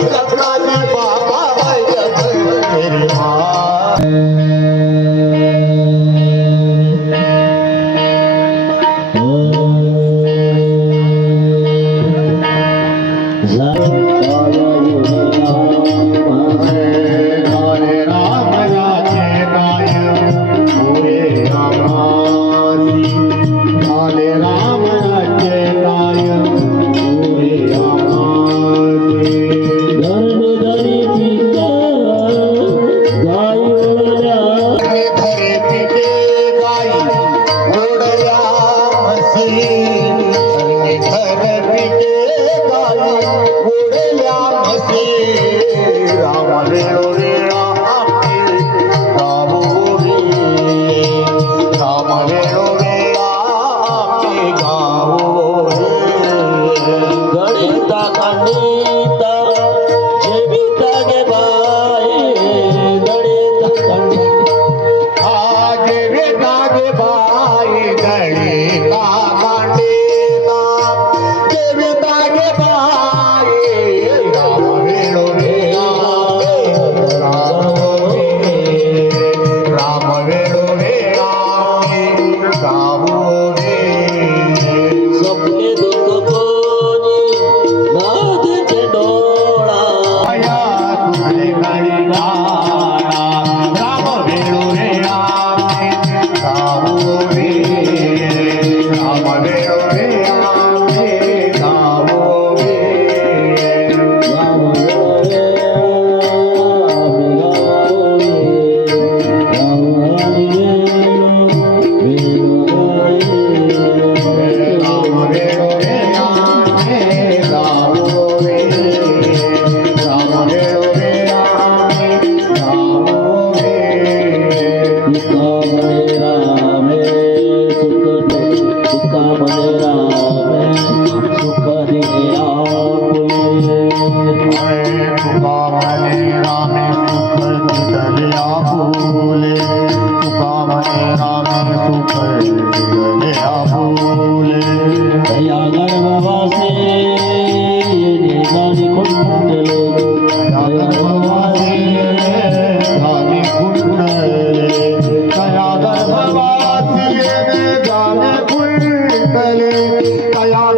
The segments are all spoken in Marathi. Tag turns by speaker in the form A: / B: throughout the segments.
A: राजा बाबा Salavat yine dane kul pele Kayal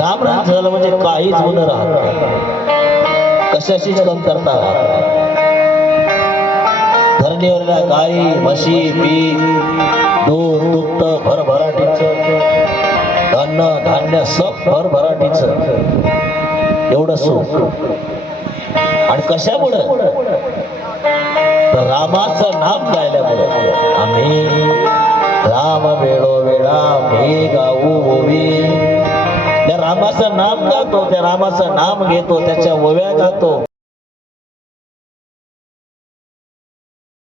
A: Ram Ram
B: झालं म्हणजे काहीच होणं राहत कशाशीच कमतरता राहत धरणीवर गाई म्हशी पीक दूध दुप्त भरभराटीच धान्य धान्य सब भरभराटीच. एवढं सुख. आणि कशामुळं? तर रामाचं नाम गायल्यामुळे. आम्ही राम वेळोवेळा मी गाऊ ओवी रामाचं नाम गातो त्या रामाचं नाम घेतो त्याच्या ओव्या गातो